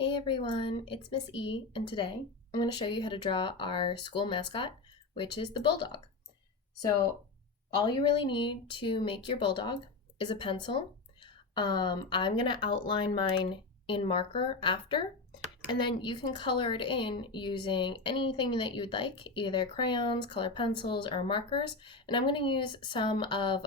Hey everyone, it's Miss E, and today I'm going to show you how to draw our school mascot, which is the bulldog. So all you really need to make your bulldog is a pencil. I'm going to outline mine in marker after, and then you can color it in using anything that you would like, either crayons, color pencils, or markers, and I'm going to use some of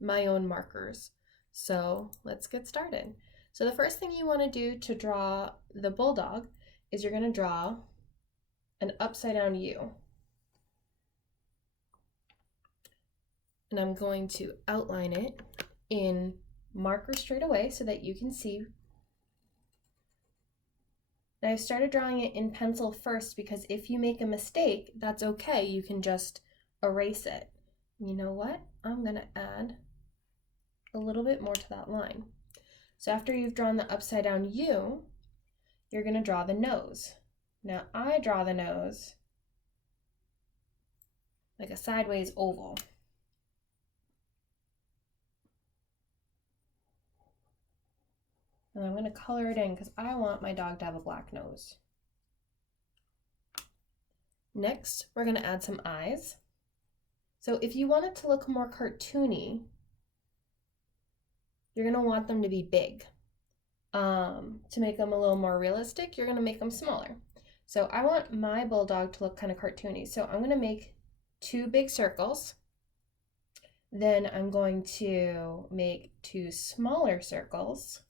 my own markers. So let's get started. So the first thing you want to do to draw the bulldog is you're going to draw an upside down U. And I'm going to outline it in marker straight away so that you can see. Now I started drawing it in pencil first because if you make a mistake, that's okay. You can just erase it. You know what? I'm going to add a little bit more to that line. So after you've drawn the upside down U, you're going to draw the nose. Now I draw the nose like a sideways oval. And I'm going to color it in because I want my dog to have a black nose. Next, we're going to add some eyes. So if you want it to look more cartoony, you're going to want them to be big. To make them a little more realistic, you're going to make them smaller. So I want my bulldog to look kind of cartoony. So I'm going to make 2 big circles. Then I'm going to make 2 smaller circles.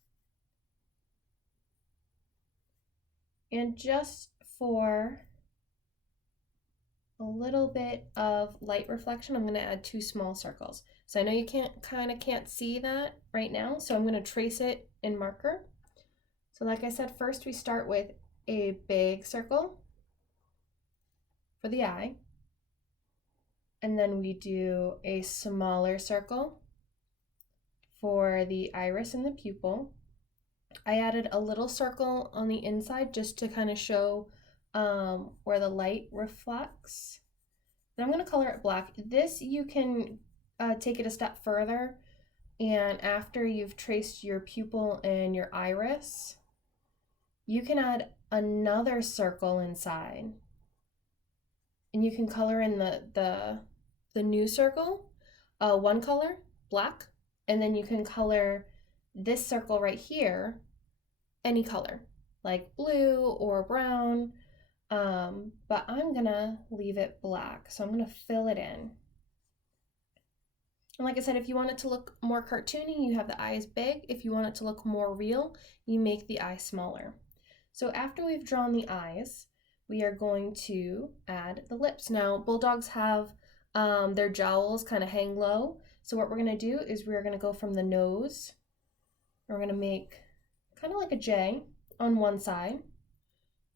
And just for a little bit of light reflection, I'm going to add 2 small circles. So I know you can't see that right now, so I'm going to trace it in marker. So like I said, first we start with a big circle for the eye, and then we do a smaller circle for the iris and the pupil. I added a little circle on the inside just to kind of show where the light reflects. And I'm going to color it black. This you can take it a step further, and after you've traced your pupil and your iris, you can add another circle inside, and you can color in the new circle one color, black, and then you can color this circle right here any color, like blue or brown, but I'm gonna leave it black, so I'm gonna fill it in. And like I said, if you want it to look more cartoony, you have the eyes big. If you want it to look more real, you make the eye smaller. So after we've drawn the eyes, we are going to add the lips. Now, bulldogs have their jowls kind of hang low. So what we're going to do is we're going to go from the nose. We're going to make kind of like a J on one side,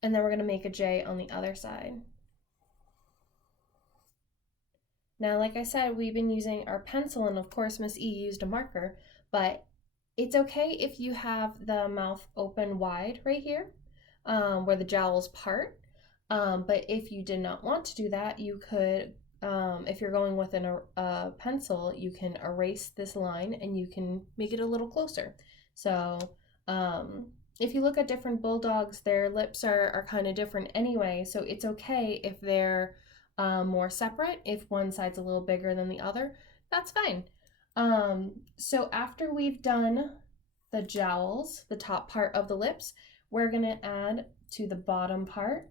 and then we're going to make a J on the other side. Now, like I said, we've been using our pencil, and of course Miss E used a marker, but it's okay if you have the mouth open wide right here, where the jowls part. But if you did not want to do that, you could, if you're going with a pencil, you can erase this line and you can make it a little closer. So if you look at different bulldogs, their lips are kind of different anyway, so it's okay if they're more separate. If one side's a little bigger than the other, that's fine. So after we've done the jowls, the top part of the lips, we're going to add to the bottom part,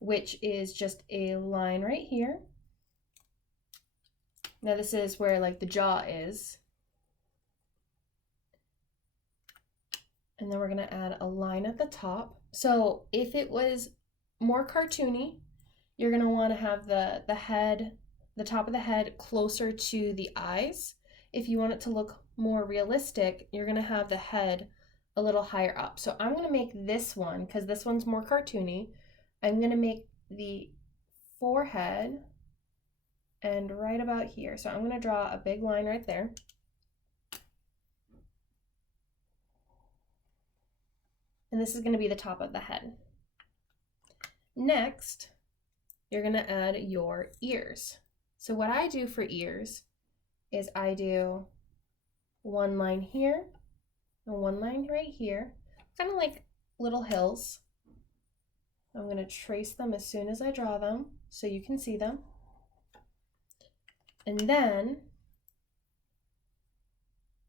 which is just a line right here. Now this is where like the jaw is. And then we're going to add a line at the top. So if it was more cartoony, you're going to want to have the top of the head closer to the eyes. If you want it to look more realistic, you're going to have the head a little higher up. So I'm going to make this one, because this one's more cartoony, I'm going to make the forehead and right about here. So I'm going to draw a big line right there. And this is going to be the top of the head. Next, you're going to add your ears. So what I do for ears is I do one line here and one line right here, kind of like little hills. I'm going to trace them as soon as I draw them so you can see them. And then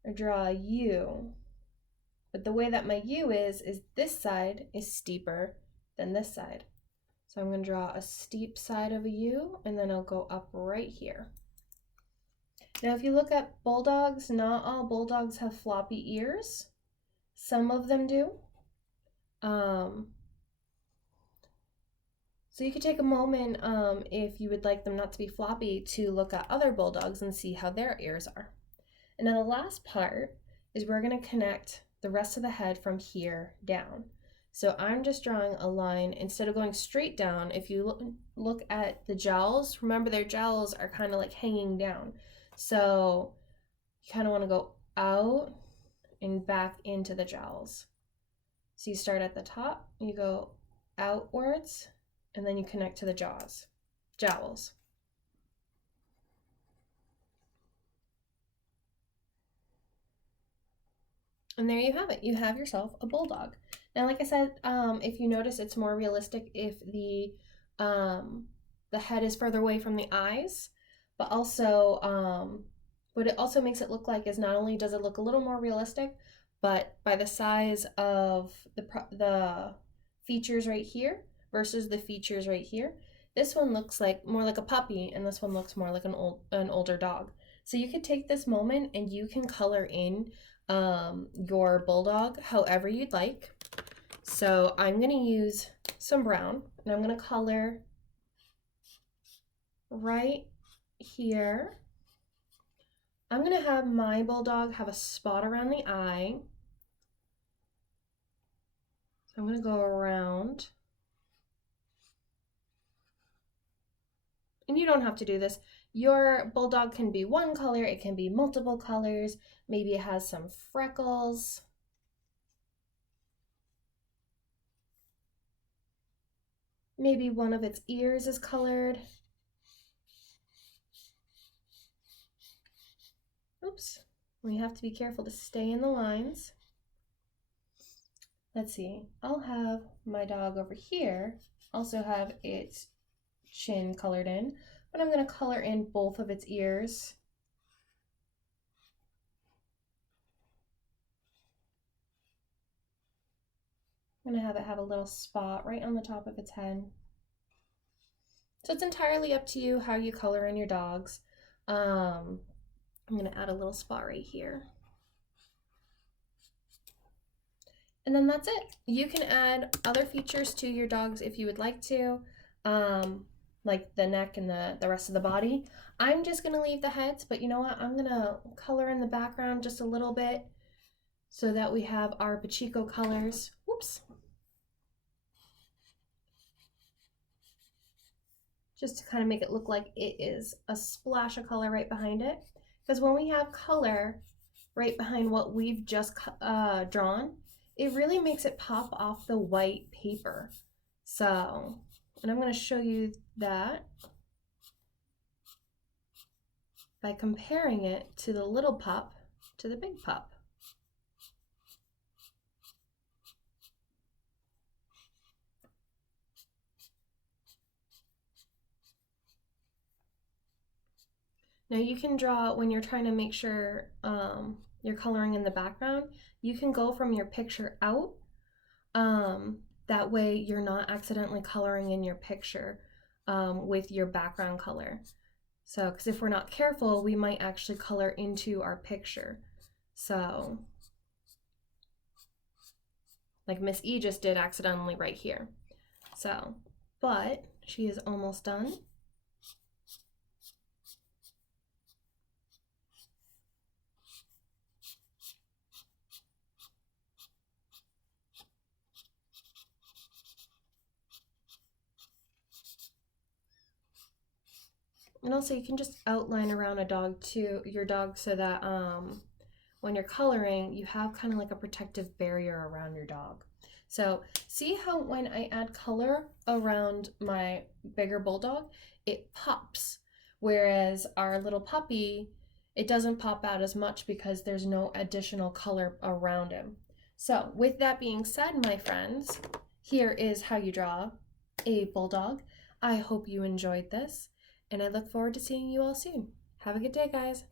I draw a U. But the way that my U is this side is steeper than this side. So I'm going to draw a steep side of a U, and then I'll go up right here. Now if you look at bulldogs, not all bulldogs have floppy ears. Some of them do. So you could take a moment, if you would like them not to be floppy, to look at other bulldogs and see how their ears are. And then the last part is we're going to connect the rest of the head from here down. So I'm just drawing a line. Instead of going straight down, if you look at the jowls, remember their jowls are kind of like hanging down. So you kind of want to go out and back into the jowls. So you start at the top, you go outwards, and then you connect to the jowls. And there you have it. You have yourself a bulldog. Now, like I said, if you notice, it's more realistic if the head is further away from the eyes, but also what it also makes it look like is not only does it look a little more realistic, but by the size of the features right here versus the features right here, this one looks like more like a puppy, and this one looks more like an older dog. So you could take this moment and you can color in your bulldog however you'd like. So I'm going to use some brown, and I'm going to color right here. I'm going to have my bulldog have a spot around the eye. So I'm going to go around. And you don't have to do this. Your bulldog can be one color, it can be multiple colors. Maybe it has some freckles. Maybe one of its ears is colored. Oops, we have to be careful to stay in the lines. Let's see, I'll have my dog over here also have its chin colored in, but I'm going to color in both of its ears. I'm going to have it have a little spot right on the top of its head. So it's entirely up to you how you color in your dogs. I'm going to add a little spot right here. And then that's it. You can add other features to your dogs if you would like to, like the neck and the rest of the body. I'm just going to leave the heads, but you know what? I'm going to color in the background just a little bit so that we have our Pacheco colors. Whoops. Just to kind of make it look like it is a splash of color right behind it. Because when we have color right behind what we've just drawn, it really makes it pop off the white paper. So, and I'm going to show you that by comparing it to the little pup to the big pup. Now you can draw, when you're trying to make sure you're coloring in the background, you can go from your picture out. That way you're not accidentally coloring in your picture with your background color. So, because if we're not careful, we might actually color into our picture. So, like Miss E just did accidentally right here. So, but she is almost done. And also you can just outline around your dog so that when you're coloring, you have kind of like a protective barrier around your dog. So see how when I add color around my bigger bulldog, it pops. Whereas our little puppy, it doesn't pop out as much because there's no additional color around him. So with that being said, my friends, here is how you draw a bulldog. I hope you enjoyed this, and I look forward to seeing you all soon. Have a good day, guys.